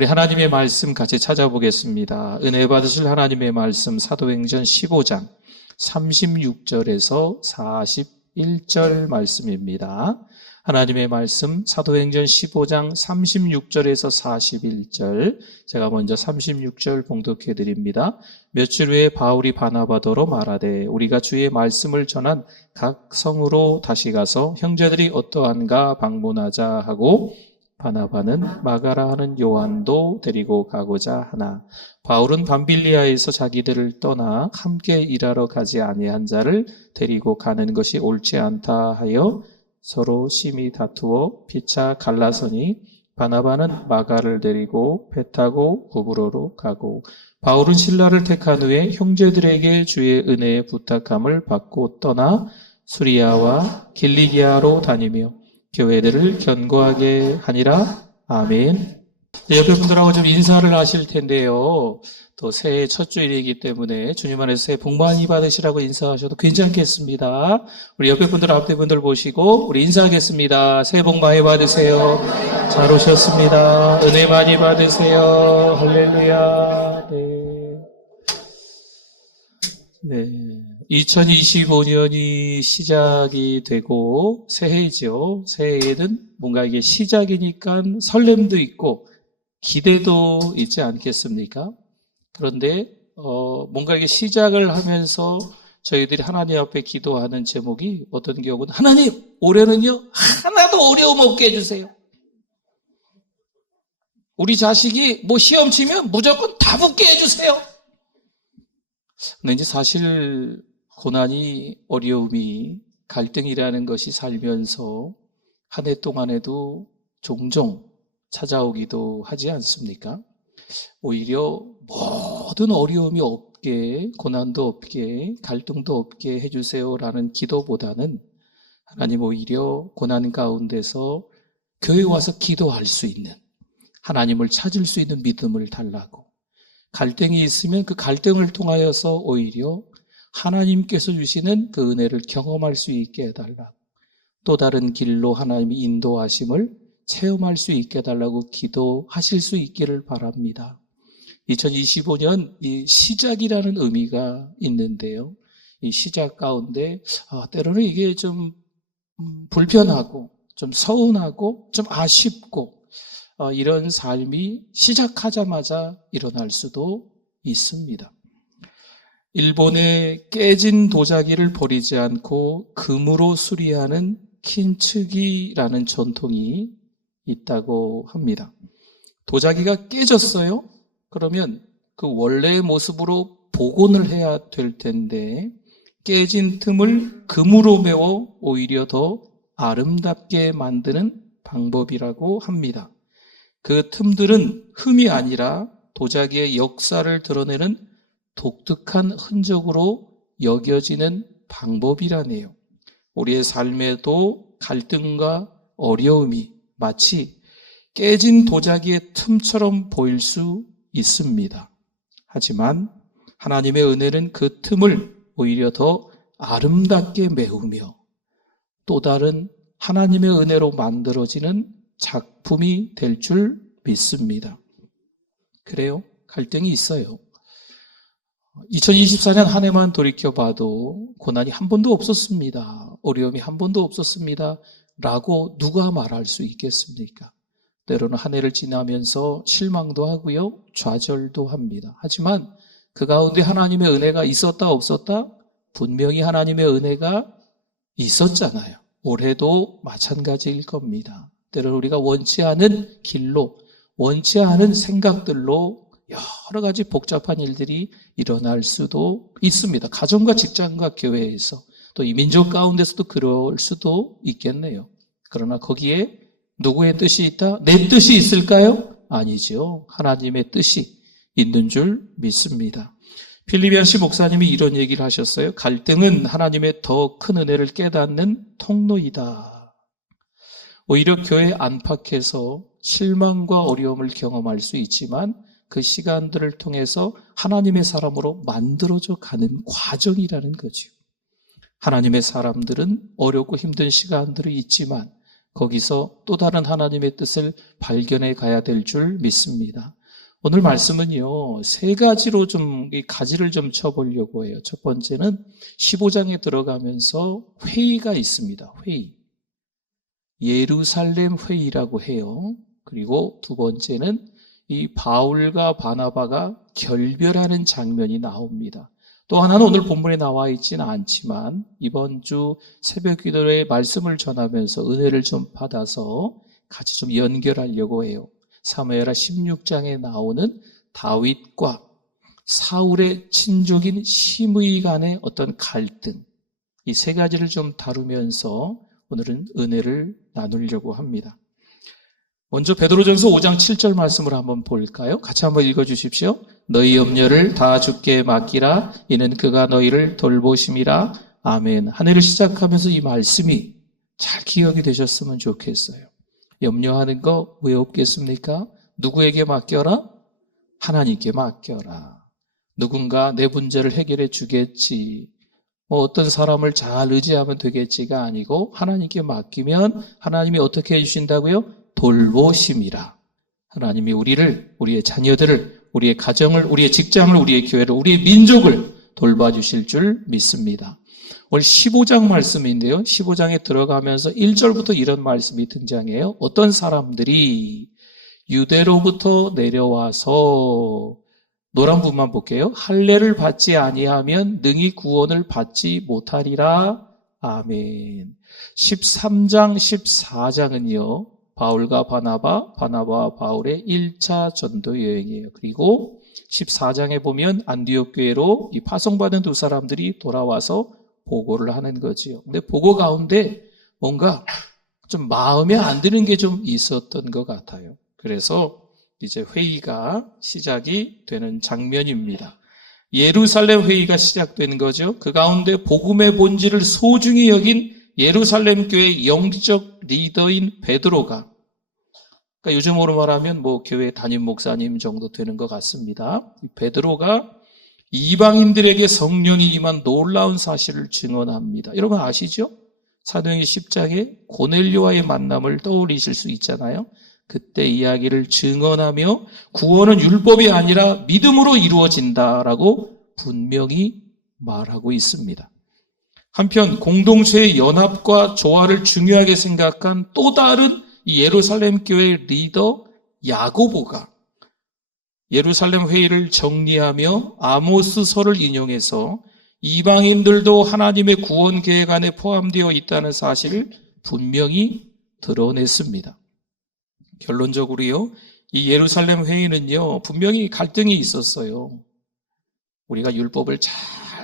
우리 하나님의 말씀 같이 찾아보겠습니다. 은혜 받으실 하나님의 말씀 사도행전 15장 36절에서 41절 말씀입니다. 하나님의 말씀 사도행전 15장 36절에서 41절, 제가 먼저 36절 봉독해 드립니다. 며칠 후에 바울이 바나바더로 말하되 우리가 주의 말씀을 전한 각 성으로 다시 가서 형제들이 어떠한가 방문하자 하고 바나바는 마가라 하는 요한도 데리고 가고자 하나 바울은 밤빌리아에서 자기들을 떠나 함께 일하러 가지 아니한 자를 데리고 가는 것이 옳지 않다 하여 서로 심히 다투어 피차 갈라서니 바나바는 마가를 데리고 배 타고 구브로로 가고 바울은 실라를 택한 후에 형제들에게 주의 은혜에 부탁함을 받고 떠나 수리아와 길리기아로 다니며 교회들을 견고하게 하니라. 아멘. 옆에 분들하고 좀 인사를 하실 텐데요. 또 새해 첫 주일이기 때문에 주님 안에서 새해 복 많이 받으시라고 인사하셔도 괜찮겠습니다. 우리 옆에 분들, 앞에 분들 보시고 우리 인사하겠습니다. 새해 복 많이 받으세요. 잘 오셨습니다. 은혜 많이 받으세요. 할렐루야. 네. 2025년이 시작이 되고 새해죠. 새해에는 뭔가 이게 시작이니까 설렘도 있고 기대도 있지 않겠습니까? 그런데 뭔가 이게 시작을 하면서 저희들이 하나님 앞에 기도하는 제목이 어떤 경우는 하나님 올해는요 하나도 어려움 없게 해주세요. 우리 자식이 뭐 시험 치면 무조건 다 붙게 해주세요. 근데 이제 사실 고난이, 어려움이, 갈등이라는 것이 살면서 한 해 동안에도 종종 찾아오기도 하지 않습니까? 오히려 모든 어려움이 없게, 고난도 없게, 갈등도 없게 해주세요라는 기도보다는 하나님 오히려 고난 가운데서 교회 와서 기도할 수 있는, 하나님을 찾을 수 있는 믿음을 달라고, 갈등이 있으면 그 갈등을 통하여서 오히려 하나님께서 주시는 그 은혜를 경험할 수 있게 해달라고, 또 다른 길로 하나님이 인도하심을 체험할 수 있게 해달라고 기도하실 수 있기를 바랍니다. 2025년 이 시작이라는 의미가 있는데요. 이 시작 가운데 때로는 이게 좀 불편하고 좀 서운하고 좀 아쉽고 이런 삶이 시작하자마자 일어날 수도 있습니다. 일본의 깨진 도자기를 버리지 않고 금으로 수리하는 킨츠기라는 전통이 있다고 합니다. 도자기가 깨졌어요? 그러면 그 원래의 모습으로 복원을 해야 될 텐데 깨진 틈을 금으로 메워 오히려 더 아름답게 만드는 방법이라고 합니다. 그 틈들은 흠이 아니라 도자기의 역사를 드러내는 독특한 흔적으로 여겨지는 방법이라네요. 우리의 삶에도 갈등과 어려움이 마치 깨진 도자기의 틈처럼 보일 수 있습니다. 하지만 하나님의 은혜는 그 틈을 오히려 더 아름답게 메우며 또 다른 하나님의 은혜로 만들어지는 작품이 될 줄 믿습니다. 그래요? 갈등이 있어요. 2024년 한 해만 돌이켜봐도 고난이 한 번도 없었습니다. 어려움이 한 번도 없었습니다. 라고 누가 말할 수 있겠습니까? 때로는 한 해를 지나면서 실망도 하고요. 좌절도 합니다. 하지만 그 가운데 하나님의 은혜가 있었다 없었다? 분명히 하나님의 은혜가 있었잖아요. 올해도 마찬가지일 겁니다. 때로는 우리가 원치 않은 길로, 원치 않은 생각들로 여러 가지 복잡한 일들이 일어날 수도 있습니다. 가정과 직장과 교회에서 또 이 민족 가운데서도 그럴 수도 있겠네요. 그러나 거기에 누구의 뜻이 있다? 내 뜻이 있을까요? 아니죠. 하나님의 뜻이 있는 줄 믿습니다. 필리비안시 목사님이 이런 얘기를 하셨어요. 갈등은 하나님의 더 큰 은혜를 깨닫는 통로이다. 오히려 교회 안팎에서 실망과 어려움을 경험할 수 있지만 그 시간들을 통해서 하나님의 사람으로 만들어져 가는 과정이라는 거죠. 하나님의 사람들은 어렵고 힘든 시간들이 있지만 거기서 또 다른 하나님의 뜻을 발견해 가야 될 줄 믿습니다. 오늘 말씀은요, 세 가지로 이 가지를 좀 쳐보려고 해요. 첫 번째는 15장에 들어가면서 회의가 있습니다. 회의. 예루살렘 회의라고 해요. 그리고 두 번째는 이 바울과 바나바가 결별하는 장면이 나옵니다. 또 하나는 오늘 본문에 나와 있지는 않지만 이번 주 새벽 기도에 말씀을 전하면서 은혜를 좀 받아서 같이 좀 연결하려고 해요. 사무엘하 16장에 나오는 다윗과 사울의 친족인 시므이 간의 어떤 갈등, 이 세 가지를 좀 다루면서 오늘은 은혜를 나누려고 합니다. 먼저 베드로전서 5장 7절 말씀을 한번 볼까요? 같이 한번 읽어주십시오. 너희 염려를 다 주께 맡기라. 이는 그가 너희를 돌보심이라. 아멘. 한 해를 시작하면서 이 말씀이 잘 기억이 되셨으면 좋겠어요. 염려하는 거 왜 없겠습니까? 누구에게 맡겨라? 하나님께 맡겨라. 누군가 내 문제를 해결해 주겠지. 어떤 사람을 잘 의지하면 되겠지가 아니고 하나님께 맡기면 하나님이 어떻게 해주신다고요? 돌보심이라. 하나님이 우리를, 우리의 자녀들을, 우리의 가정을, 우리의 직장을, 우리의 교회를, 우리의 민족을 돌봐주실 줄 믿습니다. 오늘 15장 말씀인데요. 15장에 들어가면서 1절부터 이런 말씀이 등장해요. 어떤 사람들이 유대로부터 내려와서, 노란 부분만 볼게요. 할례를 받지 아니하면 능히 구원을 받지 못하리라. 아멘. 13장, 14장은요. 바울과 바나바, 바나바와 바울의 1차 전도 여행이에요. 그리고 14장에 보면 안디옥 교회로 이 파송받은 두 사람들이 돌아와서 보고를 하는 거지요. 근데 보고 가운데 뭔가 좀 마음에 안 드는 게 좀 있었던 것 같아요. 그래서 이제 회의가 시작이 되는 장면입니다. 예루살렘 회의가 시작되는 거죠. 그 가운데 복음의 본질을 소중히 여긴 예루살렘 교회의 영적 리더인 베드로가, 그러니까 요즘으로 말하면 교회 담임 목사님 정도 되는 것 같습니다. 베드로가 이방인들에게 성령이 임한 놀라운 사실을 증언합니다. 여러분 아시죠? 사도행전 10장에 고넬료와의 만남을 떠올리실 수 있잖아요. 그때 이야기를 증언하며 구원은 율법이 아니라 믿음으로 이루어진다라고 분명히 말하고 있습니다. 한편 공동체의 연합과 조화를 중요하게 생각한 또 다른 이 예루살렘 교회 리더 야고보가 예루살렘 회의를 정리하며 아모스서를 인용해서 이방인들도 하나님의 구원 계획 안에 포함되어 있다는 사실을 분명히 드러냈습니다. 결론적으로요, 이 예루살렘 회의는요, 분명히 갈등이 있었어요. 우리가 율법을 잘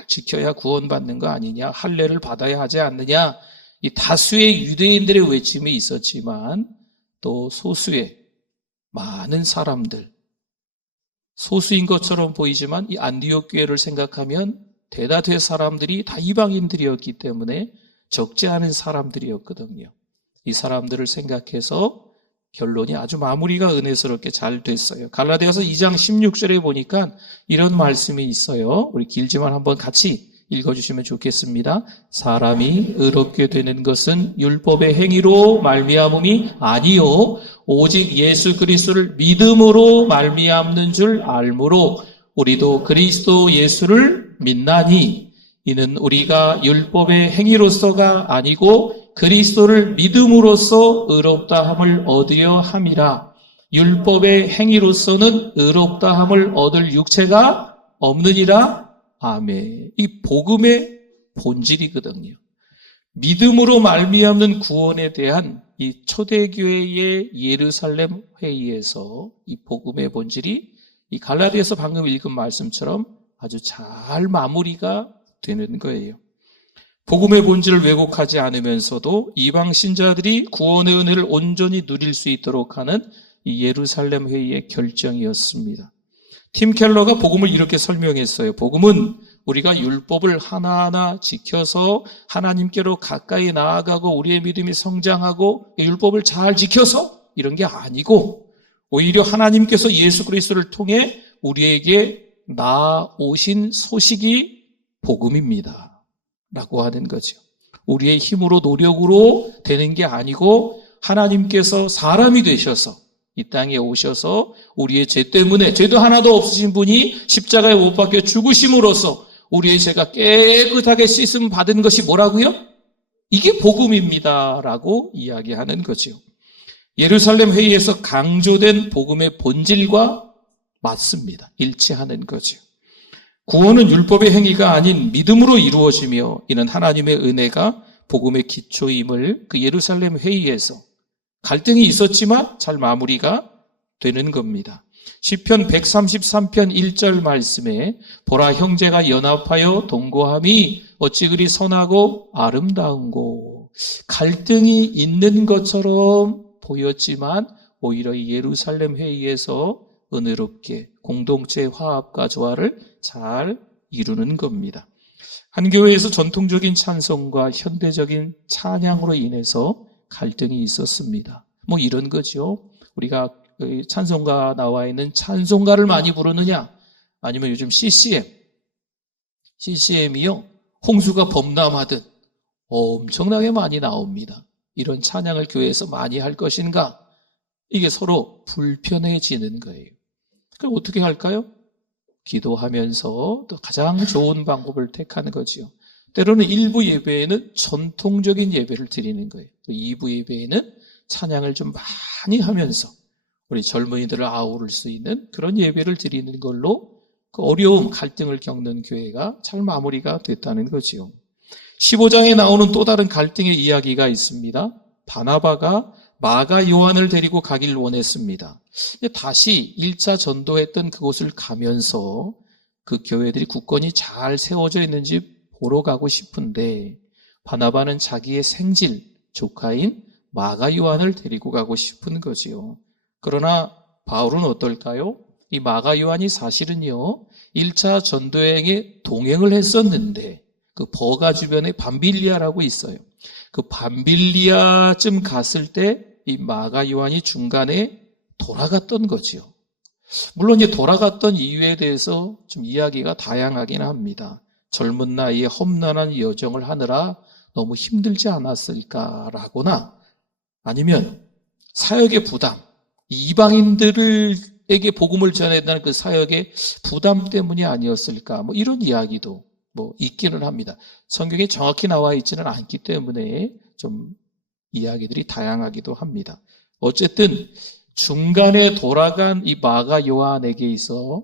지켜야 구원받는 거 아니냐, 할례를 받아야 하지 않느냐, 이 다수의 유대인들의 외침이 있었지만 또 소수의 많은 사람들, 소수인 것처럼 보이지만 이 안디옥 교회를 생각하면 대다수의 사람들이 다 이방인들이었기 때문에 적지 않은 사람들이었거든요. 이 사람들을 생각해서 결론이 아주 마무리가 은혜스럽게 잘 됐어요. 갈라디아서 2장 16절에 보니까 이런 말씀이 있어요. 우리 길지만 한번 같이 읽어주시면 좋겠습니다. 사람이 의롭게 되는 것은 율법의 행위로 말미암음이 아니요 오직 예수 그리스도를 믿음으로 말미암는 줄 알므로 우리도 그리스도 예수를 믿나니 이는 우리가 율법의 행위로서가 아니고 그리스도를 믿음으로써 의롭다함을 얻으려 함이라. 율법의 행위로서는 의롭다함을 얻을 육체가 없느니라. 아멘. 이 복음의 본질이거든요. 믿음으로 말미암는 구원에 대한 이 초대교회의 예루살렘 회의에서 이 복음의 본질이 이 갈라디아서 방금 읽은 말씀처럼 아주 잘 마무리가 되는 거예요. 복음의 본질을 왜곡하지 않으면서도 이방 신자들이 구원의 은혜를 온전히 누릴 수 있도록 하는 이 예루살렘 회의의 결정이었습니다. 팀 켈러가 복음을 이렇게 설명했어요. 복음은 우리가 율법을 하나하나 지켜서 하나님께로 가까이 나아가고 우리의 믿음이 성장하고 율법을 잘 지켜서 이런 게 아니고 오히려 하나님께서 예수 그리스도를 통해 우리에게 나오신 소식이 복음입니다. 라고 하는 거죠. 우리의 힘으로 노력으로 되는 게 아니고 하나님께서 사람이 되셔서 이 땅에 오셔서 우리의 죄 때문에, 죄도 하나도 없으신 분이 십자가에 못 박혀 죽으심으로써 우리의 죄가 깨끗하게 씻음 받은 것이 뭐라고요? 이게 복음입니다 라고 이야기하는 거죠. 예루살렘 회의에서 강조된 복음의 본질과 맞습니다. 일치하는 거죠. 구원은 율법의 행위가 아닌 믿음으로 이루어지며 이는 하나님의 은혜가 복음의 기초임을 그 예루살렘 회의에서 갈등이 있었지만 잘 마무리가 되는 겁니다. 시편 133편 1절 말씀에 보라 형제가 연합하여 동거함이 어찌 그리 선하고 아름다운고. 갈등이 있는 것처럼 보였지만 오히려 이 예루살렘 회의에서 은혜롭게 공동체 화합과 조화를 잘 이루는 겁니다. 한 교회에서 전통적인 찬송과 현대적인 찬양으로 인해서 갈등이 있었습니다. 뭐 이런 거죠. 우리가 찬송가 나와 있는 찬송가를 많이 부르느냐, 아니면 요즘 CCM이요 홍수가 범람하듯 엄청나게 많이 나옵니다. 이런 찬양을 교회에서 많이 할 것인가? 이게 서로 불편해지는 거예요. 그럼 어떻게 할까요? 기도하면서 또 가장 좋은 방법을 택하는 거지요. 때로는 일부 예배에는 전통적인 예배를 드리는 거예요. 또 2부 예배에는 찬양을 좀 많이 하면서 우리 젊은이들을 아우를 수 있는 그런 예배를 드리는 걸로 그 어려움, 갈등을 겪는 교회가 잘 마무리가 됐다는 거지요. 15장에 나오는 또 다른 갈등의 이야기가 있습니다. 바나바가 마가 요한을 데리고 가길 원했습니다. 다시 1차 전도했던 그곳을 가면서 그 교회들이 굳건히 잘 세워져 있는지 보러 가고 싶은데 바나바는 자기의 생질, 조카인 마가 요한을 데리고 가고 싶은 거지요. 그러나 바울은 어떨까요? 이 마가 요한이 사실은요 1차 전도여행에 동행을 했었는데 그 버가 주변에 밤빌리아라고 있어요. 그 밤빌리아쯤 갔을 때 이 마가 요한이 중간에 돌아갔던 거지요. 물론 이제 돌아갔던 이유에 대해서 좀 이야기가 다양하긴 합니다. 젊은 나이에 험난한 여정을 하느라 너무 힘들지 않았을까라거나 아니면 사역의 부담, 이방인들에게 복음을 전해야 되는 그 사역의 부담 때문이 아니었을까, 뭐 이런 이야기도 뭐 있기는 합니다. 성경에 정확히 나와 있지는 않기 때문에 좀 이야기들이 다양하기도 합니다. 어쨌든 중간에 돌아간 이 마가 요한에게 있어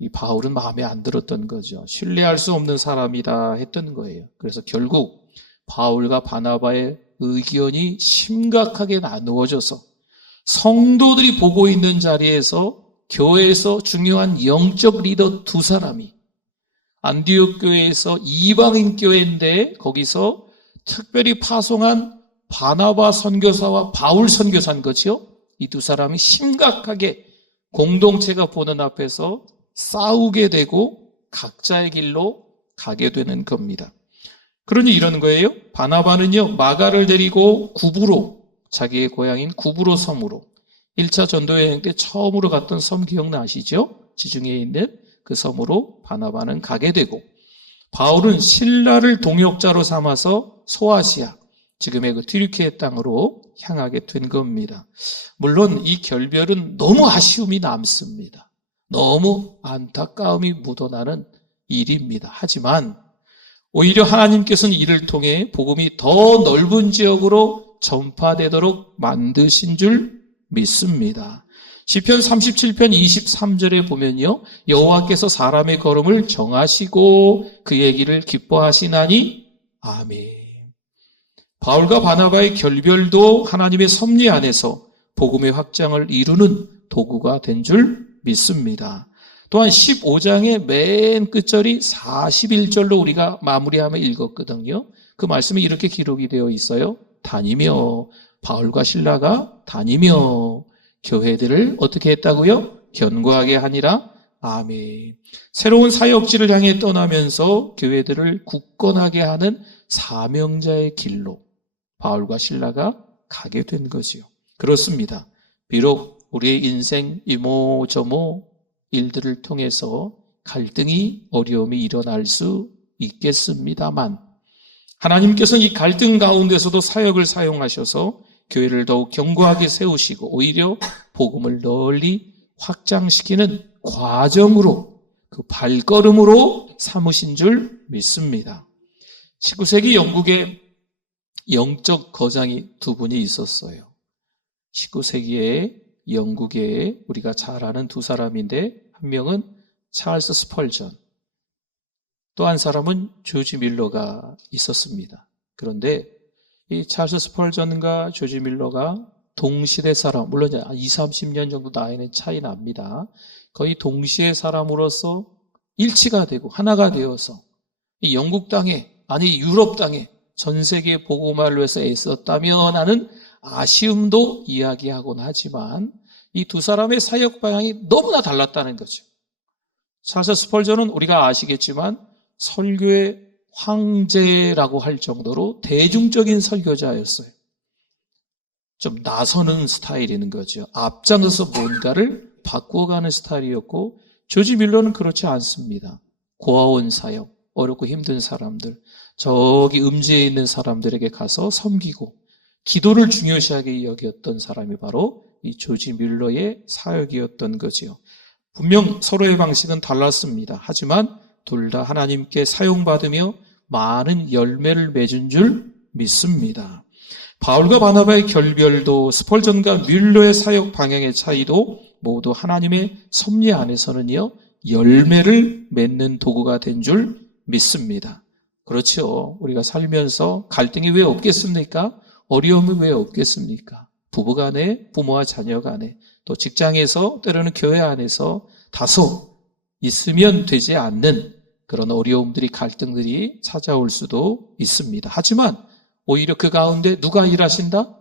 이 바울은 마음에 안 들었던 거죠. 신뢰할 수 없는 사람이다 했던 거예요. 그래서 결국 바울과 바나바의 의견이 심각하게 나누어져서 성도들이 보고 있는 자리에서 교회에서 중요한 영적 리더 두 사람이 안디옥 교회에서 이방인 교회인데 거기서 특별히 파송한 바나바 선교사와 바울 선교사인 거죠. 이 두 사람이 심각하게 공동체가 보는 앞에서 싸우게 되고 각자의 길로 가게 되는 겁니다. 그러니 이런 거예요. 바나바는요 마가를 데리고 구브로, 자기의 고향인 구브로 섬으로 1차 전도여행 때 처음으로 갔던 섬 기억나시죠? 지중해에 있는 그 섬으로 바나바는 가게 되고 바울은 신라를 동역자로 삼아서 소아시아, 지금의 그 튀르키예 땅으로 향하게 된 겁니다. 물론 이 결별은 너무 아쉬움이 남습니다. 너무 안타까움이 묻어나는 일입니다. 하지만 오히려 하나님께서는 이를 통해 복음이 더 넓은 지역으로 전파되도록 만드신 줄 믿습니다. 시편 37편 23절에 보면요, 여호와께서 사람의 걸음을 정하시고 그의 길을 기뻐하시나니 아멘. 바울과 바나바의 결별도 하나님의 섭리 안에서 복음의 확장을 이루는 도구가 된 줄 믿습니다. 또한 15장의 맨 끝절이 41절로 우리가 마무리하며 읽었거든요. 그 말씀이 이렇게 기록이 되어 있어요. 다니며, 바울과 실라가 다니며 교회들을 어떻게 했다고요? 견고하게 하니라. 아멘. 새로운 사역지를 향해 떠나면서 교회들을 굳건하게 하는 사명자의 길로 바울과 실라가 가게 된 거지요. 그렇습니다. 비록 우리의 인생 이모저모 일들을 통해서 갈등이, 어려움이 일어날 수 있겠습니다만 하나님께서는 이 갈등 가운데서도 사역을 사용하셔서 교회를 더욱 견고하게 세우시고 오히려 복음을 널리 확장시키는 과정으로 그 발걸음으로 삼으신 줄 믿습니다. 19세기 영국에 영적 거장이 두 분이 있었어요. 19세기에 영국에 우리가 잘 아는 두 사람인데 한 명은 찰스 스펄전, 또 한 사람은 조지 밀러가 있었습니다. 그런데 이 찰스 스펄전과 조지 밀러가 동시대 사람, 물론 20, 30년 정도 나이는 차이 납니다. 거의 동시의 사람으로서 일치가 되고 하나가 되어서 이 영국 땅에, 아니 유럽 땅에 전 세계 복음화를 위해서 애썼다면 하는 아쉬움도 이야기하곤 하지만 이 두 사람의 사역 방향이 너무나 달랐다는 거죠. 찰스 스펄전은 우리가 아시겠지만 설교의 황제라고 할 정도로 대중적인 설교자였어요. 좀 나서는 스타일인 거죠. 앞장서서 뭔가를 바꾸어가는 스타일이었고, 조지 밀러는 그렇지 않습니다. 고아원 사역, 어렵고 힘든 사람들, 저기 음지에 있는 사람들에게 가서 섬기고 기도를 중요시하게 여겼던 사람이 바로 이 조지 밀러의 사역이었던 거지요. 분명 서로의 방식은 달랐습니다. 하지만 둘 다 하나님께 사용받으며 많은 열매를 맺은 줄 믿습니다. 바울과 바나바의 결별도 스펄전과 뮬러의 사역 방향의 차이도 모두 하나님의 섭리 안에서는요, 열매를 맺는 도구가 된 줄 믿습니다. 그렇죠. 우리가 살면서 갈등이 왜 없겠습니까? 어려움이 왜 없겠습니까? 부부간에, 부모와 자녀간에, 또 직장에서, 때로는 교회 안에서 다소 있으면 되지 않는 그런 어려움들이, 갈등들이 찾아올 수도 있습니다. 하지만 오히려 그 가운데 누가 일하신다?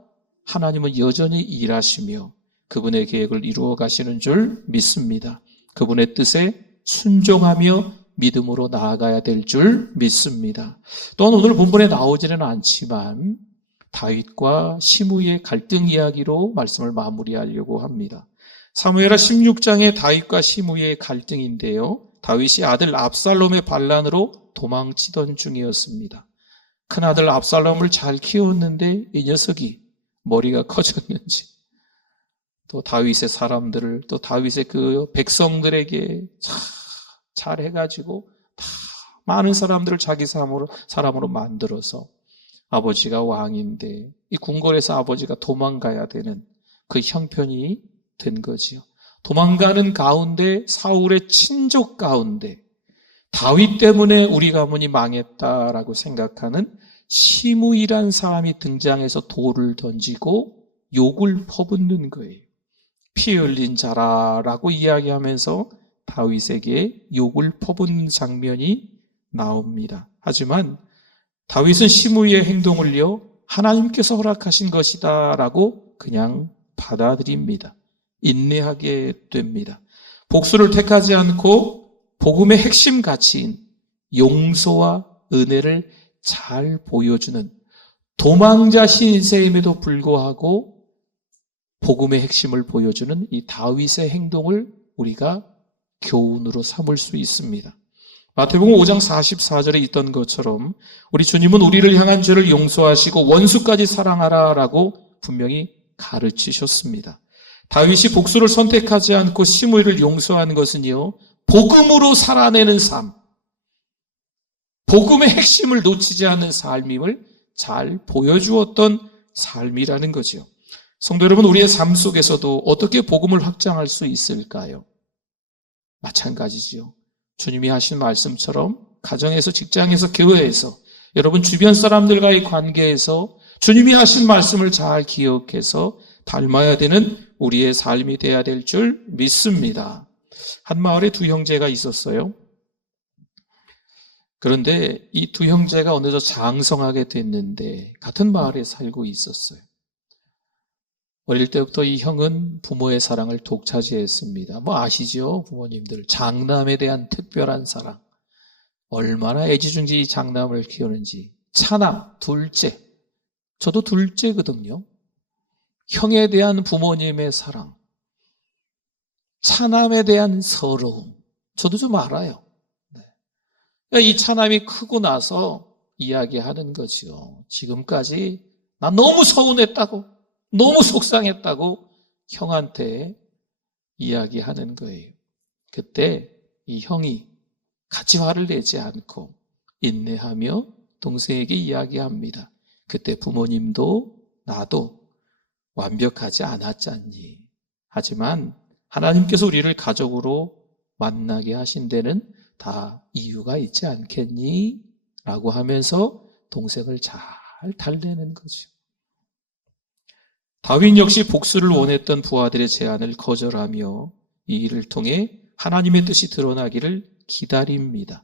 하나님은 여전히 일하시며 그분의 계획을 이루어 가시는 줄 믿습니다. 그분의 뜻에 순종하며 믿음으로 나아가야 될 줄 믿습니다. 또한 오늘 본문에 나오지는 않지만 다윗과 시므이의 갈등 이야기로 말씀을 마무리하려고 합니다. 사무엘하 16장의 다윗과 시므이의 갈등인데요. 다윗이 아들 압살롬의 반란으로 도망치던 중이었습니다. 큰아들 압살롬을 잘 키웠는데 이 녀석이 머리가 커졌는지, 또 다윗의 사람들을, 또 다윗의 그 백성들에게 잘 해가지고 다 많은 사람들을 자기 사람으로 만들어서 아버지가 왕인데 이 궁궐에서 아버지가 도망가야 되는 그 형편이 된 거지요. 도망가는 가운데 사울의 친족 가운데 다윗 때문에 우리 가문이 망했다라고 생각하는 시므이란 사람이 등장해서 돌을 던지고 욕을 퍼붓는 거예요. 피 흘린 자라라고 이야기하면서 다윗에게 욕을 퍼붓는 장면이 나옵니다. 하지만 다윗은 시므이의 행동을요, 하나님께서 허락하신 것이다라고 그냥 받아들입니다. 인내하게 됩니다. 복수를 택하지 않고 복음의 핵심 가치인 용서와 은혜를 잘 보여주는 도망자 신세임에도 불구하고 복음의 핵심을 보여주는 이 다윗의 행동을 우리가 교훈으로 삼을 수 있습니다. 마태복음 5장 44절에 있던 것처럼 우리 주님은 우리를 향한 죄를 용서하시고 원수까지 사랑하라라고 분명히 가르치셨습니다. 다윗이 복수를 선택하지 않고 시므이를 용서하는 것은요, 복음으로 살아내는 삶, 복음의 핵심을 놓치지 않는 삶임을 잘 보여주었던 삶이라는 거죠. 성도 여러분, 우리의 삶 속에서도 어떻게 복음을 확장할 수 있을까요? 마찬가지지요. 주님이 하신 말씀처럼 가정에서, 직장에서, 교회에서, 여러분 주변 사람들과의 관계에서 주님이 하신 말씀을 잘 기억해서 닮아야 되는 우리의 삶이 돼야 될 줄 믿습니다. 한 마을에 두 형제가 있었어요. 그런데 이 두 형제가 어느덧 장성하게 됐는데 같은 마을에 살고 있었어요. 어릴 때부터 이 형은 부모의 사랑을 독차지했습니다. 아시죠? 부모님들. 장남에 대한 특별한 사랑. 얼마나 애지중지 장남을 키우는지. 차남, 둘째. 저도 둘째거든요. 형에 대한 부모님의 사랑. 차남에 대한 서러움. 저도 좀 알아요. 이 차남이 크고 나서 이야기하는 거죠. 지금까지 나 너무 서운했다고. 너무 속상했다고 형한테 이야기하는 거예요. 그때 이 형이 같이 화를 내지 않고 인내하며 동생에게 이야기합니다. 그때 부모님도 나도 완벽하지 않았잖니. 하지만 하나님께서 우리를 가족으로 만나게 하신 데는 다 이유가 있지 않겠니? 라고 하면서 동생을 잘 달래는 거죠. 다윗 역시 복수를 원했던 부하들의 제안을 거절하며 이 일을 통해 하나님의 뜻이 드러나기를 기다립니다.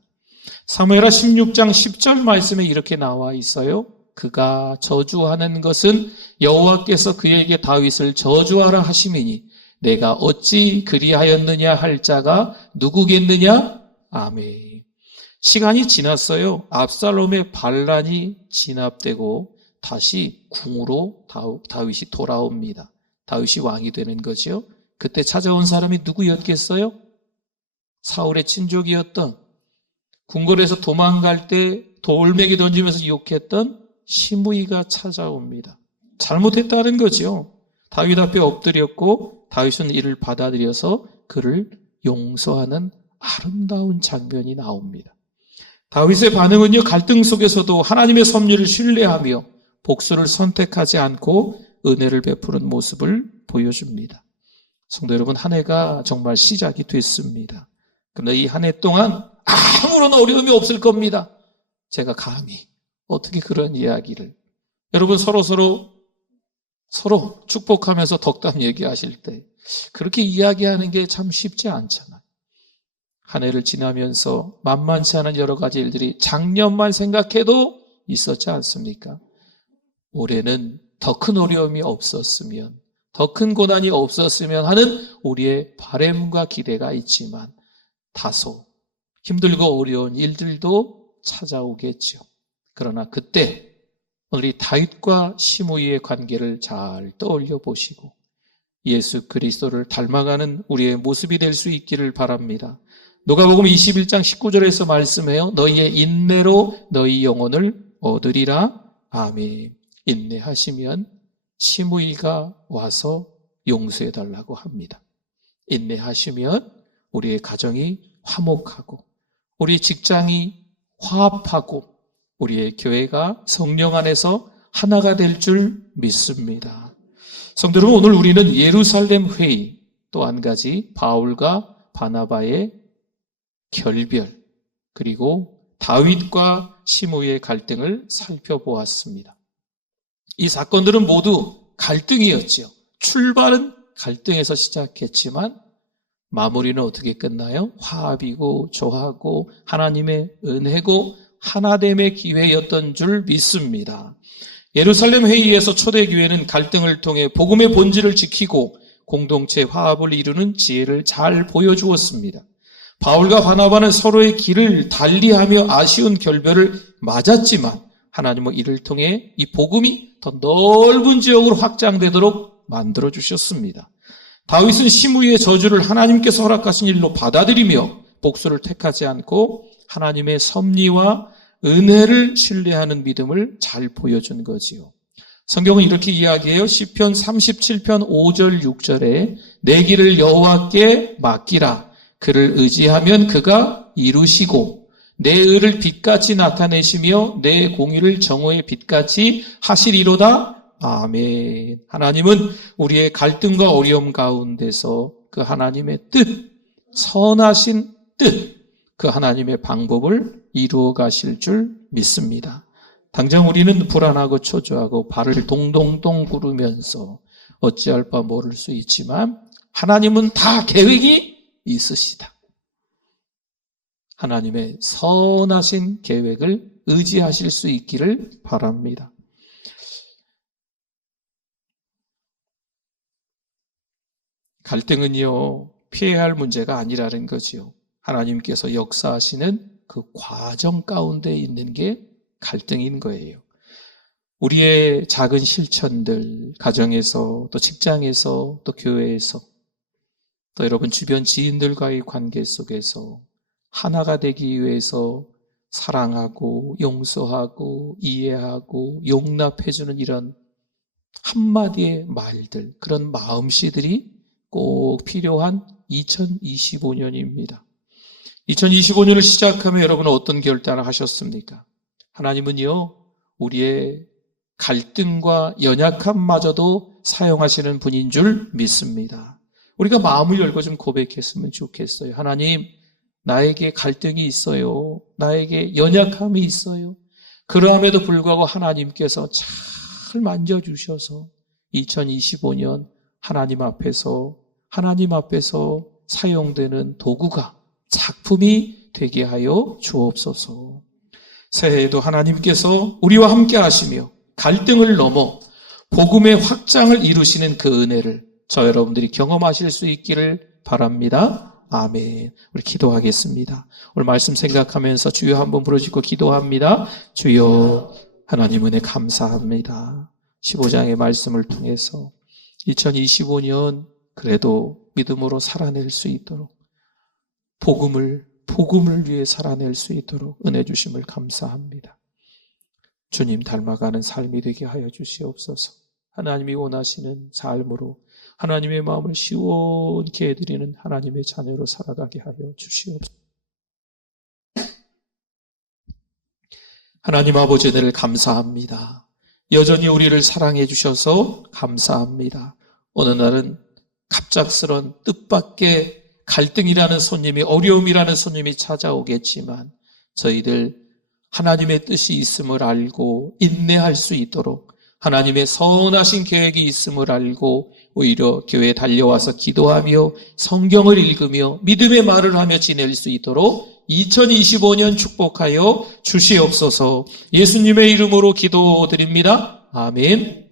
사무엘하 16장 10절 말씀에 이렇게 나와 있어요. 그가 저주하는 것은 여호와께서 그에게 다윗을 저주하라 하심이니 내가 어찌 그리하였느냐 할 자가 누구겠느냐? 아멘. 시간이 지났어요. 압살롬의 반란이 진압되고 다시 궁으로 다윗이 돌아옵니다. 다윗이 왕이 되는 거죠. 그때 찾아온 사람이 누구였겠어요? 사울의 친족이었던, 궁궐에서 도망갈 때 돌멩이 던지면서 유혹했던 시므이가 찾아옵니다. 잘못했다는 거죠. 다윗 앞에 엎드렸고 다윗은 이를 받아들여서 그를 용서하는 아름다운 장면이 나옵니다. 다윗의 반응은요, 갈등 속에서도 하나님의 섭리를 신뢰하며 복수를 선택하지 않고 은혜를 베푸는 모습을 보여줍니다. 성도 여러분, 한 해가 정말 시작이 됐습니다. 그러나 이 한 해 동안 아무런 어려움이 없을 겁니다. 제가 감히 어떻게 그런 이야기를, 여러분 서로 축복하면서 덕담 얘기하실 때 그렇게 이야기하는 게 참 쉽지 않잖아요. 한 해를 지나면서 만만치 않은 여러 가지 일들이 작년만 생각해도 있었지 않습니까? 올해는 더 큰 어려움이 없었으면, 더 큰 고난이 없었으면 하는 우리의 바람과 기대가 있지만 다소 힘들고 어려운 일들도 찾아오겠죠. 그러나 그때 오늘 이 다윗과 시므이의 관계를 잘 떠올려 보시고 예수 그리스도를 닮아가는 우리의 모습이 될 수 있기를 바랍니다. 누가복음 21장 19절에서 말씀해요. 너희의 인내로 너희 영혼을 얻으리라. 아멘. 인내하시면 시므이가 와서 용서해달라고 합니다. 인내하시면 우리의 가정이 화목하고 우리 직장이 화합하고 우리의 교회가 성령 안에서 하나가 될 줄 믿습니다. 성도 여러분, 오늘 우리는 예루살렘 회의, 또 한 가지 바울과 바나바의 결별, 그리고 다윗과 시므이의 갈등을 살펴보았습니다. 이 사건들은 모두 갈등이었죠. 출발은 갈등에서 시작했지만 마무리는 어떻게 끝나요? 화합이고 조화고 하나님의 은혜고 하나됨의 기회였던 줄 믿습니다. 예루살렘 회의에서 초대교회는 갈등을 통해 복음의 본질을 지키고 공동체 화합을 이루는 지혜를 잘 보여주었습니다. 바울과 바나바는 서로의 길을 달리하며 아쉬운 결별을 맞았지만 하나님은 이를 통해 이 복음이 더 넓은 지역으로 확장되도록 만들어주셨습니다. 다윗은 시므이의 저주를 하나님께서 허락하신 일로 받아들이며 복수를 택하지 않고 하나님의 섭리와 은혜를 신뢰하는 믿음을 잘 보여준 거지요. 성경은 이렇게 이야기해요. 시편 37편 5절 6절에 내 길을 여호와께 맡기라. 그를 의지하면 그가 이루시고 내 의를 빛같이 나타내시며 내 공의를 정오의 빛같이 하시리로다. 아멘. 하나님은 우리의 갈등과 어려움 가운데서 그 하나님의 뜻, 선하신 뜻, 그 하나님의 방법을 이루어 가실 줄 믿습니다. 당장 우리는 불안하고 초조하고 발을 동동동 구르면서 어찌할 바 모를 수 있지만 하나님은 다 계획이 있으시다. 하나님의 선하신 계획을 의지하실 수 있기를 바랍니다. 갈등은요, 피해야 할 문제가 아니라는 거지요. 하나님께서 역사하시는 그 과정 가운데 있는 게 갈등인 거예요. 우리의 작은 실천들, 가정에서, 또 직장에서, 또 교회에서, 또 여러분 주변 지인들과의 관계 속에서 하나가 되기 위해서 사랑하고 용서하고 이해하고 용납해주는 이런 한마디의 말들, 그런 마음씨들이 꼭 필요한 2025년입니다. 2025년을 시작하면 여러분은 어떤 결단을 하셨습니까? 하나님은요, 우리의 갈등과 연약함마저도 사용하시는 분인 줄 믿습니다. 우리가 마음을 열고 좀 고백했으면 좋겠어요. 하나님, 나에게 갈등이 있어요. 나에게 연약함이 있어요. 그러함에도 불구하고 하나님께서 잘 만져주셔서 2025년 하나님 앞에서 사용되는 도구가, 작품이 되게 하여 주옵소서. 새해에도 하나님께서 우리와 함께 하시며 갈등을 넘어 복음의 확장을 이루시는 그 은혜를 저 여러분들이 경험하실 수 있기를 바랍니다. 아멘. 우리 기도하겠습니다. 오늘 말씀 생각하면서 주여 한번 부르짖고 기도합니다. 주여, 하나님 은혜 감사합니다. 15장의 말씀을 통해서 2025년 그래도 믿음으로 살아낼 수 있도록 복음을 위해 살아낼 수 있도록 은혜 주심을 감사합니다. 주님 닮아가는 삶이 되게 하여 주시옵소서. 하나님이 원하시는 삶으로 하나님의 마음을 시원케 해드리는 하나님의 자녀로 살아가게 하여 주시옵소서. 하나님 아버지 은혜를 감사합니다. 여전히 우리를 사랑해 주셔서 감사합니다. 어느 날은 갑작스런 뜻밖의 갈등이라는 손님이, 어려움이라는 손님이 찾아오겠지만 저희들 하나님의 뜻이 있음을 알고 인내할 수 있도록, 하나님의 선하신 계획이 있음을 알고 오히려 교회에 달려와서 기도하며 성경을 읽으며 믿음의 말을 하며 지낼 수 있도록 2025년 축복하여 주시옵소서. 예수님의 이름으로 기도드립니다. 아멘.